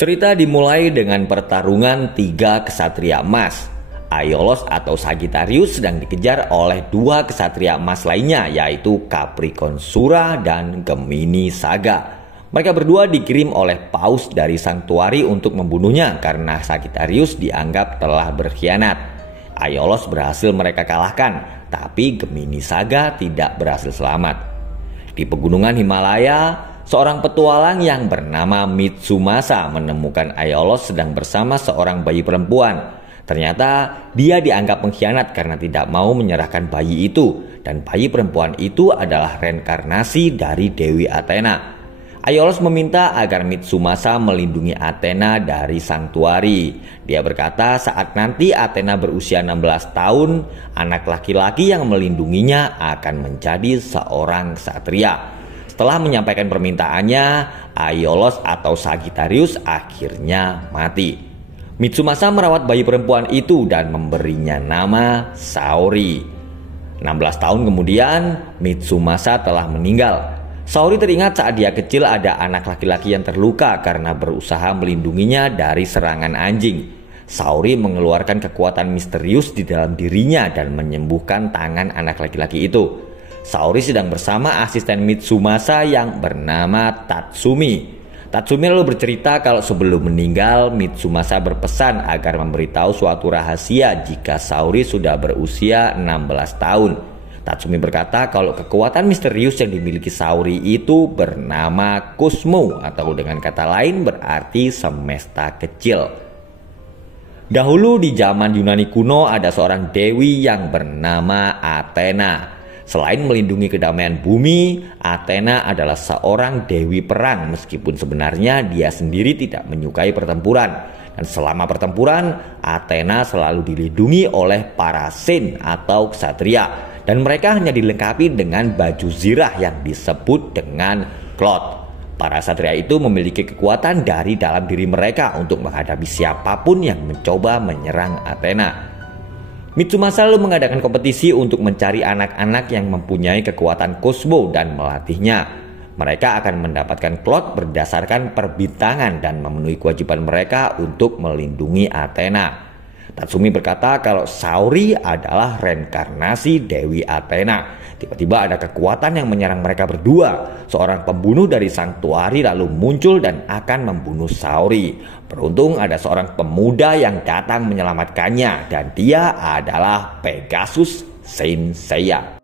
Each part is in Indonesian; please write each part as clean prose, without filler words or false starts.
Cerita dimulai dengan pertarungan 3 kesatria emas. Aiolos atau Sagittarius sedang dikejar oleh 2 kesatria emas lainnya, yaitu Capricornsura dan Gemini Saga. Mereka berdua dikirim oleh Paus dari Sanctuary untuk membunuhnya karena Sagittarius dianggap telah berkhianat. Aiolos berhasil mereka kalahkan, tapi Gemini Saga tidak berhasil selamat. Di pegunungan Himalaya, seorang petualang yang bernama Mitsumasa menemukan Aiolos sedang bersama seorang bayi perempuan. Ternyata dia dianggap pengkhianat karena tidak mau menyerahkan bayi itu, dan bayi perempuan itu adalah reinkarnasi dari Dewi Athena. Aiolos meminta agar Mitsumasa melindungi Athena dari Sanctuary. Dia berkata saat nanti Athena berusia 16 tahun, anak laki-laki yang melindunginya akan menjadi seorang ksatria. Setelah menyampaikan permintaannya, Aiolos atau Sagittarius akhirnya mati. Mitsumasa merawat bayi perempuan itu dan memberinya nama Saori. 16 tahun kemudian, Mitsumasa telah meninggal. Saori teringat saat dia kecil ada anak laki-laki yang terluka karena berusaha melindunginya dari serangan anjing. Saori mengeluarkan kekuatan misterius di dalam dirinya dan menyembuhkan tangan anak laki-laki itu. Saori sedang bersama asisten Mitsumasa yang bernama Tatsumi. Tatsumi lalu bercerita kalau sebelum meninggal, Mitsumasa berpesan agar memberitahu suatu rahasia jika Saori sudah berusia 16 tahun. Tatsumi berkata kalau kekuatan misterius yang dimiliki Saori itu bernama Kusmo, atau dengan kata lain berarti semesta kecil. Dahulu di zaman Yunani kuno ada seorang dewi yang bernama Athena. Selain melindungi kedamaian bumi, Athena adalah seorang dewi perang meskipun sebenarnya dia sendiri tidak menyukai pertempuran. Dan selama pertempuran, Athena selalu dilindungi oleh para Sin atau ksatria. Dan mereka hanya dilengkapi dengan baju zirah yang disebut dengan cloth. Para ksatria itu memiliki kekuatan dari dalam diri mereka untuk menghadapi siapapun yang mencoba menyerang Athena. Mitsumasa lalu mengadakan kompetisi untuk mencari anak-anak yang mempunyai kekuatan Kusmo dan melatihnya. Mereka akan mendapatkan cloth berdasarkan perbintangan dan memenuhi kewajiban mereka untuk melindungi Athena. Tatsumi berkata kalau Saori adalah reinkarnasi Dewi Athena. Tiba-tiba ada kekuatan yang menyerang mereka berdua. Seorang pembunuh dari Sanctuary lalu muncul dan akan membunuh Saori. Beruntung ada seorang pemuda yang datang menyelamatkannya, dan dia adalah Pegasus Saint Seiya.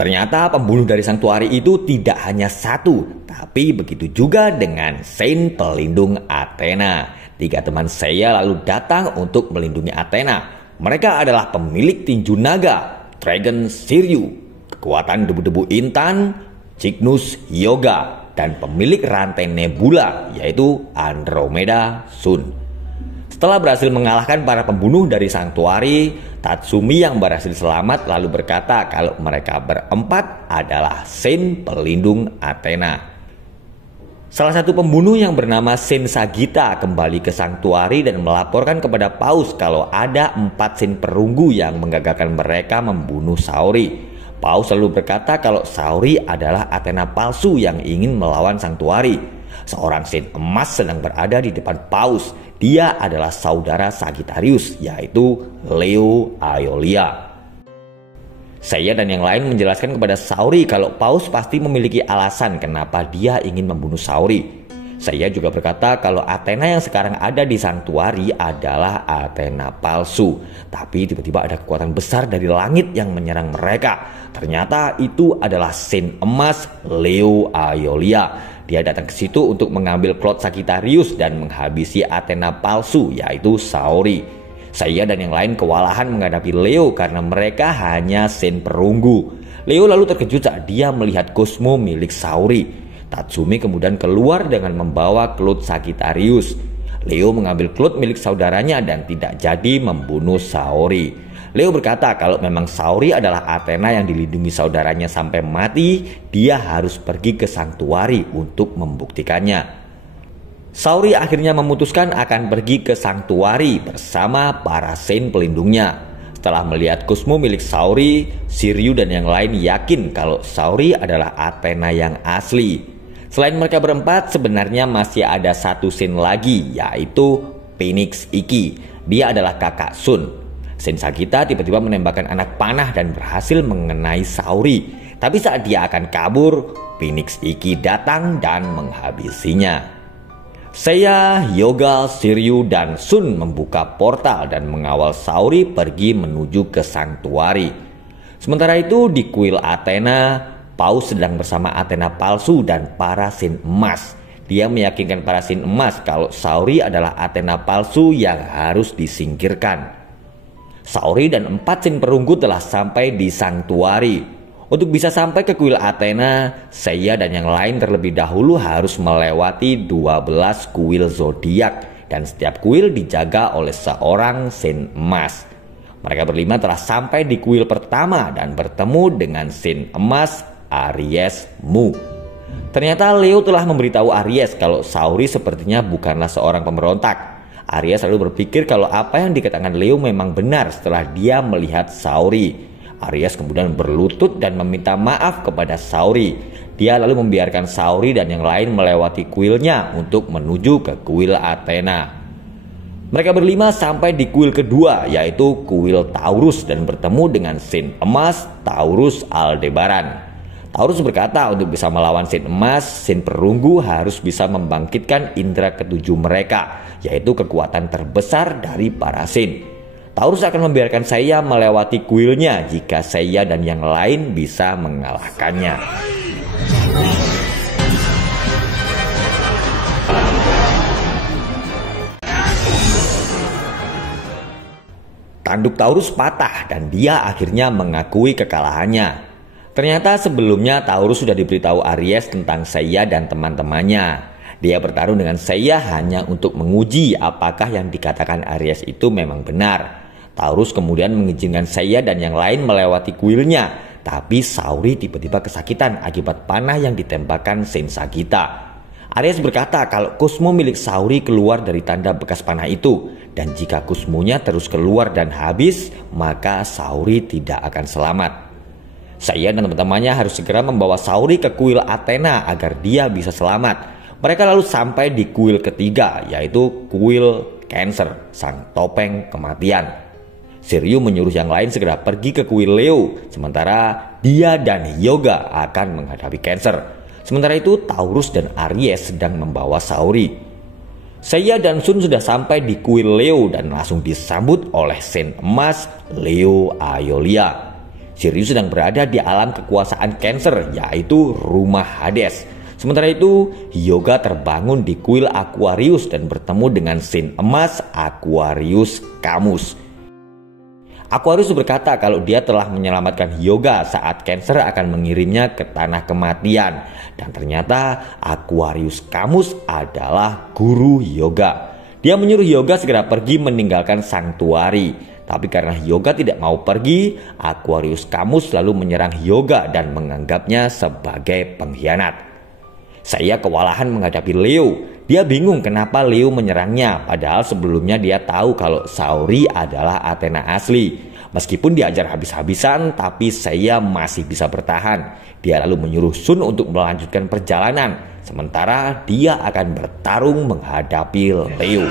Ternyata pembunuh dari Sanctuary itu tidak hanya satu, tapi begitu juga dengan Saint pelindung Athena. 3 teman Seiya lalu datang untuk melindungi Athena. Mereka adalah pemilik tinju naga, Dragon Shiryu, kekuatan debu-debu intan, Cygnus Yoga, dan pemilik rantai nebula, yaitu Andromeda Sun. Setelah berhasil mengalahkan para pembunuh dari Sanctuary, Tatsumi yang berhasil selamat lalu berkata kalau mereka berempat adalah Saint pelindung Athena. Salah satu pembunuh yang bernama Saint Sagitta kembali ke Sanctuary dan melaporkan kepada Paus kalau ada 4 Saint perunggu yang menggagalkan mereka membunuh Saori. Paus lalu berkata kalau Saori adalah Athena palsu yang ingin melawan Sanctuary. Seorang Saint emas sedang berada di depan Paus. Dia adalah saudara Sagittarius, yaitu Leo Aiolia. Seiya dan yang lain menjelaskan kepada Saori kalau Paus pasti memiliki alasan kenapa dia ingin membunuh Saori. Seiya juga berkata kalau Athena yang sekarang ada di Sanctuary adalah Athena palsu. Tapi tiba-tiba ada kekuatan besar dari langit yang menyerang mereka. Ternyata itu adalah Saint emas Leo Aiolia. Dia datang ke situ untuk mengambil cloth Sagittarius dan menghabisi Athena palsu, yaitu Saori. Seiya dan yang lain kewalahan menghadapi Leo karena mereka hanya Saint perunggu. Leo lalu terkejut saat dia melihat Kusmo milik Saori. Tatsumi kemudian keluar dengan membawa cloth Sagittarius. Leo mengambil cloth milik saudaranya dan tidak jadi membunuh Saori. Leo berkata kalau memang Saori adalah Athena yang dilindungi saudaranya sampai mati, dia harus pergi ke Sanctuary untuk membuktikannya. Saori akhirnya memutuskan akan pergi ke Sanctuary bersama para Saint pelindungnya. Setelah melihat Cosmo milik Saori, Shiryu dan yang lain yakin kalau Saori adalah Athena yang asli. Selain mereka berempat, sebenarnya masih ada satu Saint lagi, yaitu Phoenix Ikki. Dia adalah kakak Shun. Saint Sagitta tiba-tiba menembakkan anak panah dan berhasil mengenai Saori. Tapi saat dia akan kabur, Phoenix Ikki datang dan menghabisinya. Seiya, Hyuga, Shiryu, dan Shun membuka portal dan mengawal Saori pergi menuju ke Sanctuary. Sementara itu di kuil Athena, Paus sedang bersama Athena palsu dan para Saint emas. Dia meyakinkan para Saint emas kalau Saori adalah Athena palsu yang harus disingkirkan. Saori dan 4 Saint perunggu telah sampai di Sanctuary. Untuk bisa sampai ke kuil Athena, Seiya dan yang lain terlebih dahulu harus melewati 12 kuil zodiak dan setiap kuil dijaga oleh seorang Saint emas. Mereka berlima telah sampai di kuil pertama dan bertemu dengan Saint emas Aries Mu. Ternyata Leo telah memberitahu Aries kalau Saori sepertinya bukanlah seorang pemberontak. Aries lalu berpikir kalau apa yang dikatakan Leo memang benar setelah dia melihat Saori. Aries kemudian berlutut dan meminta maaf kepada Saori. Dia lalu membiarkan Saori dan yang lain melewati kuilnya untuk menuju ke kuil Athena. Mereka berlima sampai di kuil kedua, yaitu kuil Taurus, dan bertemu dengan Saint emas Taurus Aldebaran. Taurus berkata untuk bisa melawan Saint emas, Saint perunggu harus bisa membangkitkan indera ketujuh mereka, yaitu kekuatan terbesar dari para Saint. Taurus akan membiarkan Seiya melewati kuilnya jika Seiya dan yang lain bisa mengalahkannya. Tanduk Taurus patah dan dia akhirnya mengakui kekalahannya. Ternyata sebelumnya Taurus sudah diberitahu Aries tentang Seiya dan teman-temannya. Dia bertarung dengan Seiya hanya untuk menguji apakah yang dikatakan Aries itu memang benar. Taurus kemudian mengizinkan Seiya dan yang lain melewati kuilnya, tapi Saori tiba-tiba kesakitan akibat panah yang ditembakkan Saint Sagitta. Aries berkata kalau Cosmo milik Saori keluar dari tanda bekas panah itu, dan jika Cosmonya terus keluar dan habis, maka Saori tidak akan selamat. Seiya dan teman-temannya harus segera membawa Saori ke kuil Athena agar dia bisa selamat. Mereka lalu sampai di kuil ketiga, yaitu kuil Cancer, sang topeng kematian. Shiryu menyuruh yang lain segera pergi ke kuil Leo, sementara dia dan Hyuga akan menghadapi Cancer. Sementara itu Taurus dan Aries sedang membawa Saori. Seiya dan Shun sudah sampai di kuil Leo dan langsung disambut oleh Saint emas Leo Aeolia. Shiryu sedang berada di alam kekuasaan Cancer, yaitu rumah Hades. Sementara itu Hyuga terbangun di kuil Aquarius dan bertemu dengan Saint emas Aquarius Camus. Aquarius berkata kalau dia telah menyelamatkan Hyuga saat Cancer akan mengirimnya ke tanah kematian. Dan ternyata Aquarius Camus adalah guru Hyuga. Dia menyuruh Hyuga segera pergi meninggalkan Sanctuary. Tapi karena Hyuga tidak mau pergi, Aquarius Camus lalu menyerang Hyuga dan menganggapnya sebagai pengkhianat. Seiya kewalahan menghadapi Leo. Dia bingung kenapa Leo menyerangnya, padahal sebelumnya dia tahu kalau Saori adalah Athena asli. Meskipun diajar habis-habisan, tapi Seiya masih bisa bertahan. Dia lalu menyuruh Shun untuk melanjutkan perjalanan, sementara dia akan bertarung menghadapi Leo.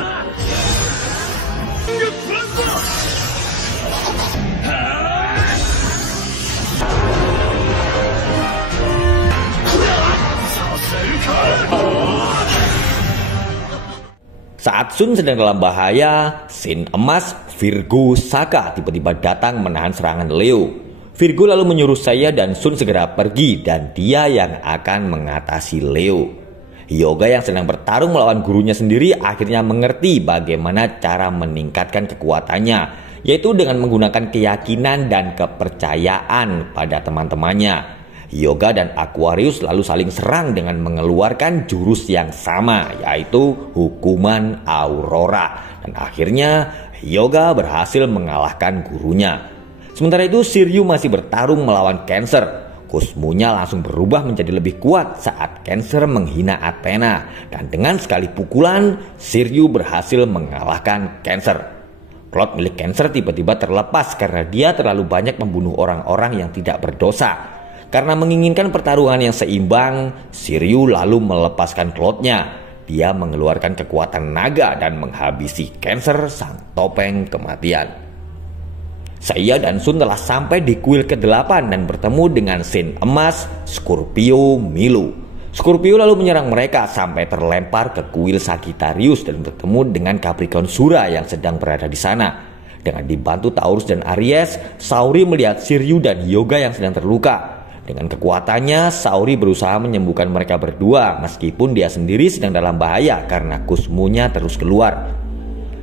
Saat Shun sedang dalam bahaya, Saint emas Virgo Saka tiba-tiba datang menahan serangan Leo. Virgo lalu menyuruh Seiya dan Shun segera pergi dan dia yang akan mengatasi Leo. Hyuga yang sedang bertarung melawan gurunya sendiri akhirnya mengerti bagaimana cara meningkatkan kekuatannya, yaitu dengan menggunakan keyakinan dan kepercayaan pada teman-temannya. Hyuga dan Aquarius lalu saling serang dengan mengeluarkan jurus yang sama, yaitu hukuman Aurora. Dan akhirnya Hyuga berhasil mengalahkan gurunya. Sementara itu Shiryu masih bertarung melawan Cancer. Kusmunya langsung berubah menjadi lebih kuat saat Cancer menghina Athena, dan dengan sekali pukulan, Shiryu berhasil mengalahkan Cancer. Klot milik Cancer tiba-tiba terlepas karena dia terlalu banyak membunuh orang-orang yang tidak berdosa. Karena menginginkan pertarungan yang seimbang, Shiryu lalu melepaskan klotnya. Dia mengeluarkan kekuatan naga dan menghabisi Cancer, sang topeng kematian. Seiya dan Sun telah sampai di kuil ke-8 dan bertemu dengan Sin Emas, Scorpio, Milu. Scorpio lalu menyerang mereka sampai terlempar ke kuil Sagittarius dan bertemu dengan Capricorn Sura yang sedang berada di sana. Dengan dibantu Taurus dan Aries, Saori melihat Shiryu dan Hyuga yang sedang terluka. Dengan kekuatannya, Saori berusaha menyembuhkan mereka berdua meskipun dia sendiri sedang dalam bahaya karena kusmunya terus keluar.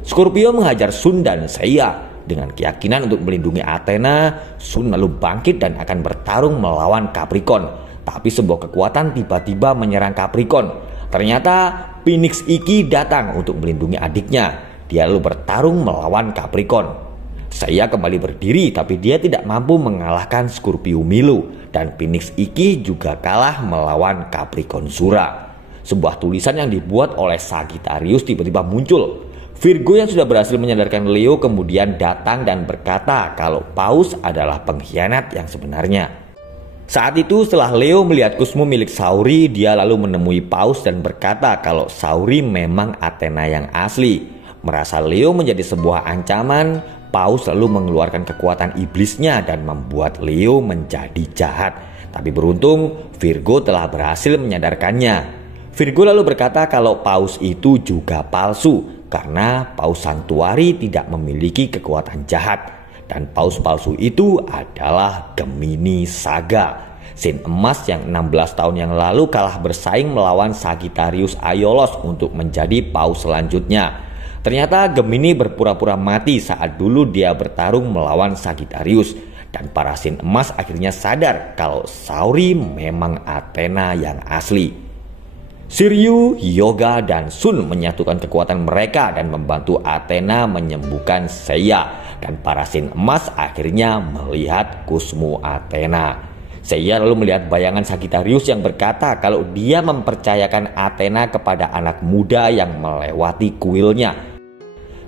Scorpio menghajar Sun dan Seiya. Dengan keyakinan untuk melindungi Athena, Sun lalu bangkit dan akan bertarung melawan Capricorn. Tapi sebuah kekuatan tiba-tiba menyerang Capricorn. Ternyata Phoenix Ikki datang untuk melindungi adiknya. Dia lalu bertarung melawan Capricorn. Seiya kembali berdiri tapi dia tidak mampu mengalahkan Scorpio Milu. Dan Phoenix Ikki juga kalah melawan Capricorn Sura. Sebuah tulisan yang dibuat oleh Sagittarius tiba-tiba muncul. Virgo yang sudah berhasil menyadarkan Leo kemudian datang dan berkata kalau Paus adalah pengkhianat yang sebenarnya. Saat itu setelah Leo melihat kusmu milik Saori, dia lalu menemui Paus dan berkata kalau Saori memang Athena yang asli. Merasa Leo menjadi sebuah ancaman, Paus lalu mengeluarkan kekuatan iblisnya dan membuat Leo menjadi jahat. Tapi beruntung Virgo telah berhasil menyadarkannya. Virgo lalu berkata kalau Paus itu juga palsu. Karena Paus Santuari tidak memiliki kekuatan jahat. Dan paus palsu itu adalah Gemini Saga. Sin Emas yang 16 tahun yang lalu kalah bersaing melawan Sagittarius Aiolos untuk menjadi paus selanjutnya. Ternyata Gemini berpura-pura mati saat dulu dia bertarung melawan Sagittarius. Dan para Sin Emas akhirnya sadar kalau Saori memang Athena yang asli. Shiryu, Hyuga, dan Sun menyatukan kekuatan mereka dan membantu Athena menyembuhkan Seiya. Dan para Sin Emas akhirnya melihat kusmu Athena. Seiya lalu melihat bayangan Sagittarius yang berkata kalau dia mempercayakan Athena kepada anak muda yang melewati kuilnya.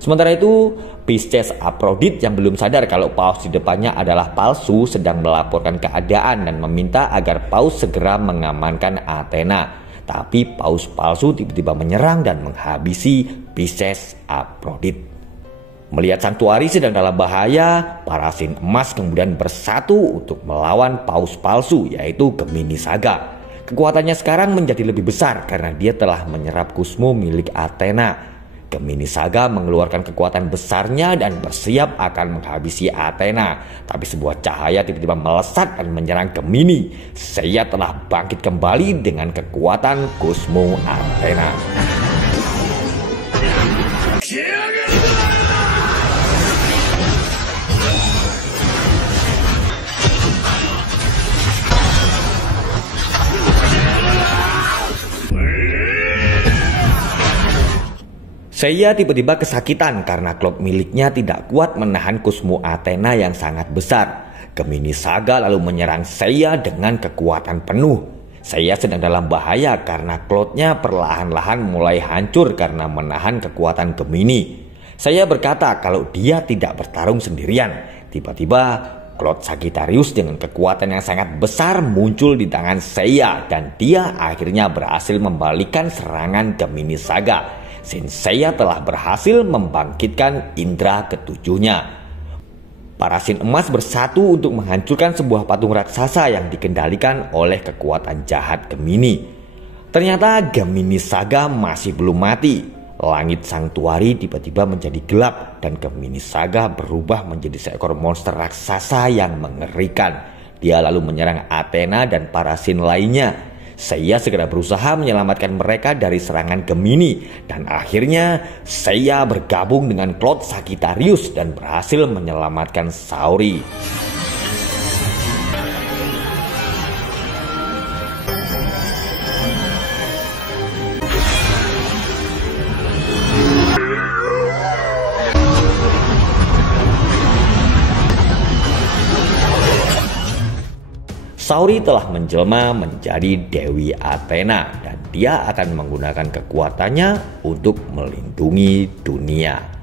Sementara itu, Pisces Aphrodite yang belum sadar kalau paus di depannya adalah palsu sedang melaporkan keadaan dan meminta agar paus segera mengamankan Athena. Tapi paus palsu tiba-tiba menyerang dan menghabisi Pisces Aphrodite. Melihat Santuari sedang dalam bahaya, para Sin Emas kemudian bersatu untuk melawan paus palsu yaitu Gemini Saga. Kekuatannya sekarang menjadi lebih besar karena dia telah menyerap kusmu milik Athena. Gemini Saga mengeluarkan kekuatan besarnya dan bersiap akan menghabisi Athena. Tapi sebuah cahaya tiba-tiba melesat dan menyerang Gemini. Seiya telah bangkit kembali dengan kekuatan kusmu Athena. Seiya tiba-tiba kesakitan karena klot miliknya tidak kuat menahan kusmu Athena yang sangat besar. Gemini Saga lalu menyerang Seiya dengan kekuatan penuh. Seiya sedang dalam bahaya karena klotnya perlahan-lahan mulai hancur karena menahan kekuatan Gemini. Seiya berkata kalau dia tidak bertarung sendirian. Tiba-tiba klot Sagittarius dengan kekuatan yang sangat besar muncul di tangan Seiya dan dia akhirnya berhasil membalikkan serangan Gemini Saga. Seiya telah berhasil membangkitkan indera ketujuhnya. Para Sin Emas bersatu untuk menghancurkan sebuah patung raksasa yang dikendalikan oleh kekuatan jahat Gemini. Ternyata Gemini Saga masih belum mati. Langit Santuari tiba-tiba menjadi gelap dan Gemini Saga berubah menjadi seekor monster raksasa yang mengerikan. Dia lalu menyerang Athena dan para Sin lainnya. Seiya segera berusaha menyelamatkan mereka dari serangan Gemini dan akhirnya Seiya bergabung dengan klot Sagittarius dan berhasil menyelamatkan Saori. Saori telah menjelma menjadi Dewi Athena dan dia akan menggunakan kekuatannya untuk melindungi dunia.